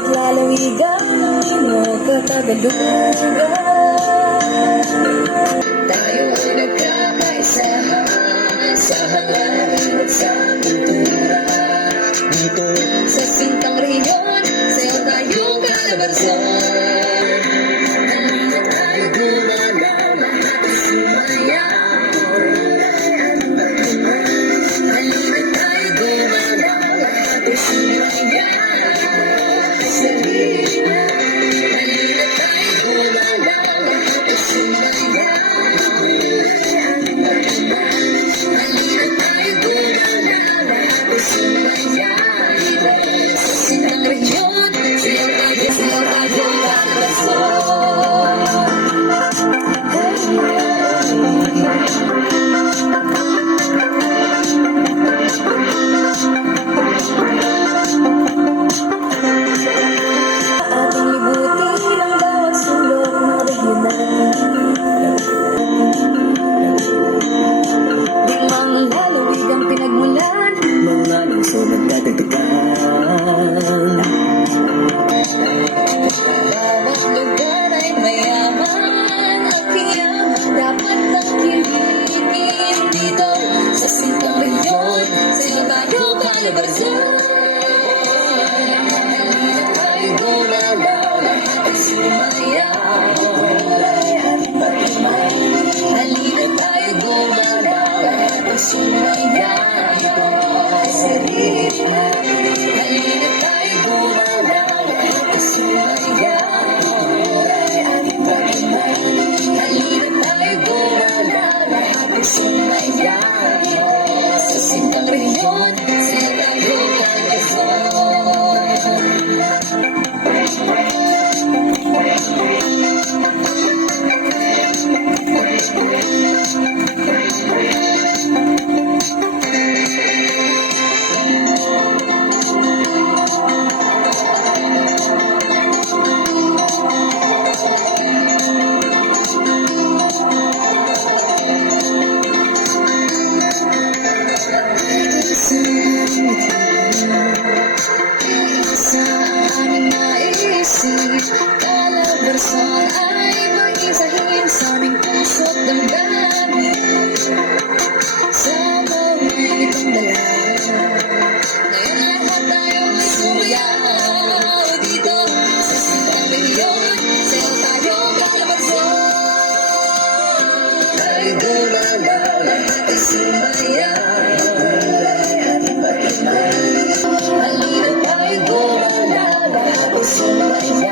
Paglalawigan ng nakakagalugan, tayo ay nagkakaisahan sa hangganan at sa kultura. Dito sa Sintang Riyon, sayo tayong kalabasan. Halina tayo gumalaw, lahat ay sumayaw. Halina tayo gumalaw, lahat ay sumayaw. Bawat lugar ay mayaman, ang kiyaman dapat tangkilikin. Dito sa Sintang Riyon, sayo tayo kalabasan. Halina tayo gumalaw, lahat ay sumayaw. Halina tayo gumalaw, lahat ay sumayaw. Halina tayo gumalaw, lahat ay sumayaw. Halina tayo gumalaw, lahat ay sumayaw. Sa Sintang Riyon, sayo tayo kalabasan. Kalabasan ay mag-isahin sa aming puso't damdamin. Sa mga itong dala, ngayon lahat tayo ay sumayaw. Dito sa Sintang Riyon, sayo tayo kalabasan. Tayo gumalaw, lahat ay sumayaw. Halina tayo gumalaw, lahat ay sumayaw.